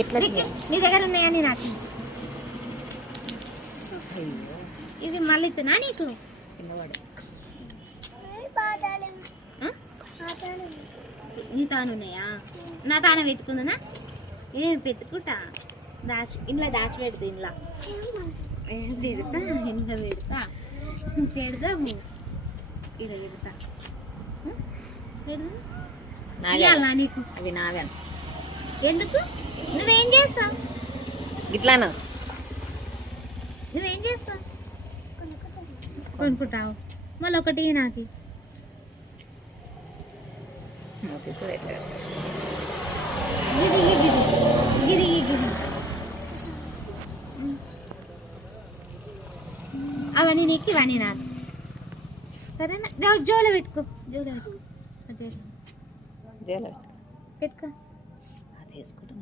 ఇట్లా నీ దగ్గర ఉన్నాయని నాకు ఇవి మళ్ళీ ఇస్తున్నా నీకు కిందవాడు నీ తానున్నాయా నా తాన పెట్టుకుందనా ఏం పెట్టుకుంటా ఇంట్లో దాచి పెడతా ఇంట్లో పెడతా ఇంట్లో పెడతా పెడదాము ఇలా పెడతా పెడదా నీకు అవి నావే ఎందుకు నువ్వేం చేస్తావు ఇట్లాను నువ్వేం చేస్తావు కొనుక్కుంటావు మళ్ళీ ఒకటి నాకు గిరి అవన్నీ నీకు ఇవన్నీ నాకు సరేనా జోలో పెట్టుకో జోలో పెట్టుకో జోలో పెట్టుకో తీసుకో